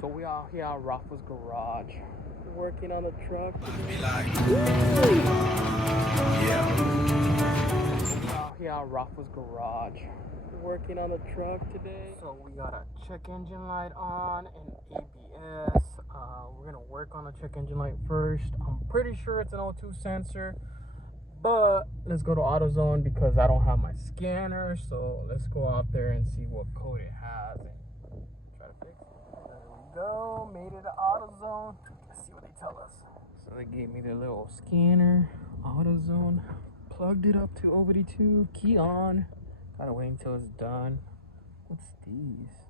So we are here at Rafa's garage, working on the truck. Be like, We are here at Rafa's garage, working on the truck today. So we got a check engine light on and ABS. We're gonna work on the check engine light first. I'm pretty sure it's an O2 sensor, but let's go to AutoZone because I don't have my scanner. So let's go out there and see what code it has and try to fix it. There we go, made it to AutoZone. Let's see what they tell us. So they gave me their little scanner, AutoZone, plugged it up to OBD2, key on. Gotta wait until it's done. What's these?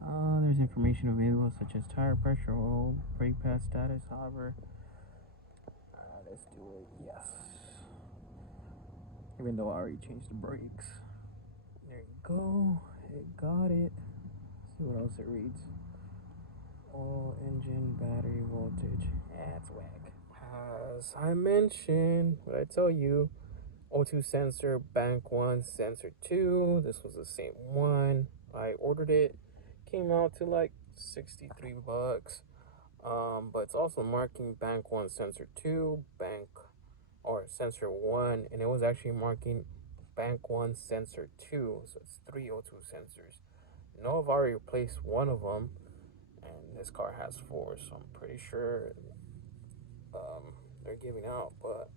There's information available such as tire pressure, oil, brake pad status, however. Let's do it, yes. Even though I already changed the brakes. There you go, it got it. Let's see what else it reads. Oil, engine, battery, voltage. That's whack. As I mentioned, what I tell you, O2 sensor, bank 1, sensor 2. This was the same one. I ordered it. Came out to like 63 bucks. But it's also marking bank 1, sensor 2, sensor 1, and it was actually marking bank 1, sensor 2. So it's 3 O2 sensors. No, I've already replaced one of them. And this car has 4, so I'm pretty sure they're giving out, but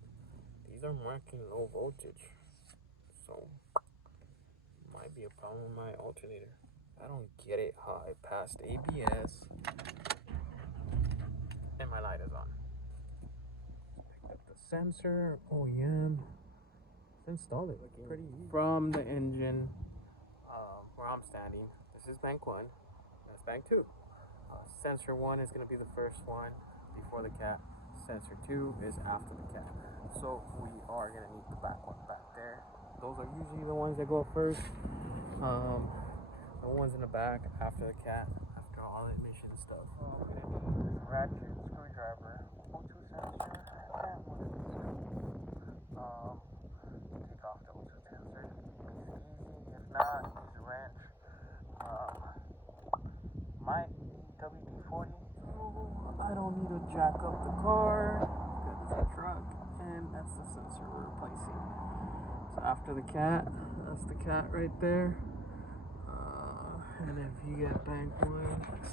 these are marking low voltage, so might be a problem with my alternator. I don't get it how I passed ABS and my light is on. Picked up the sensor, OEM, installed it pretty easy. From the engine, where I'm standing, this is bank 1, that's bank 2. Sensor 1 is going to be the first one before the cat. Sensor 2 is after the cat. So we are going to need the back one back there. Those are usually the ones that go first. The ones in the back after the cat, after all the emission stuff. I'm going to need a ratchet, screwdriver, O2 sensor, and one of these. Take off the O2 sensor. Makes it easy. If not, use a wrench. Might WD-40. So I don't need to jack up the car because it's a truck, and that's the sensor we're replacing. So after the cat, that's the cat right there. And if you get bank 1,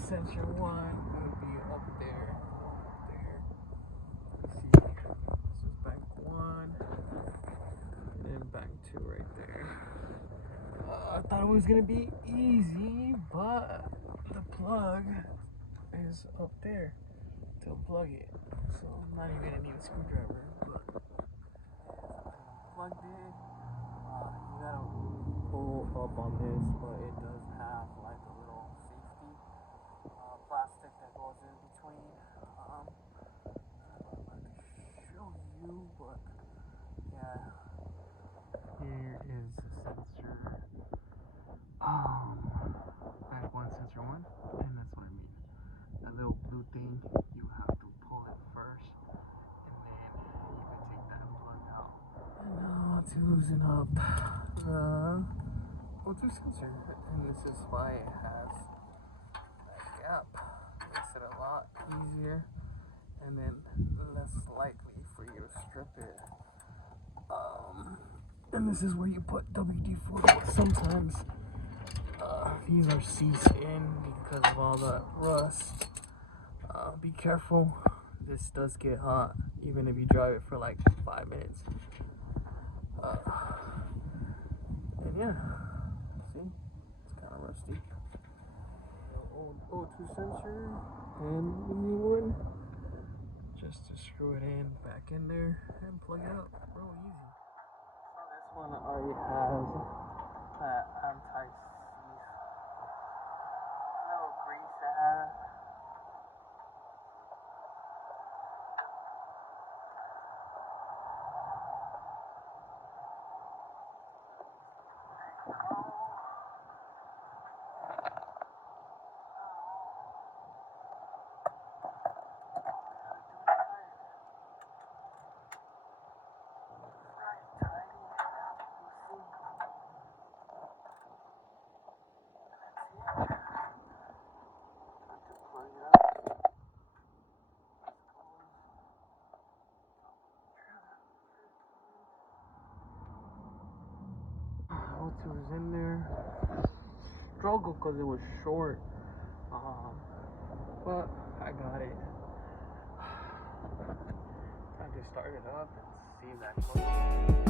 sensor 1 would be up there. See, this is bank 1, and then bank 2 right there. I thought it was gonna be easy, but the plug is up there to plug it, so I'm not even gonna need a screwdriver. But plugged it. You gotta pull up on this, but it does have like a little safety plastic that goes in between. I'm about to show you, but yeah, here is the sensor. Bank 1, sensor 1, and that's what I mean. That little blue thing, you have to pull it first, and then you can take that plug out. And now to loosen up the O2 sensor, and this is why it has that gap. Makes it a lot easier, and then less likely for you to strip it. And this is where you put WD-40. Sometimes these are seized in because of all the rust. Be careful. This does get hot, even if you drive it for like 5 minutes. And yeah, see, it's kind of rusty. The old O2 sensor and the new one. Just to screw it in, back in there, and plug it up. Real easy. So this one already has that anti-seize little grease it has. L2 is in there. Struggled because it was short. But I got it. I just started up and see that.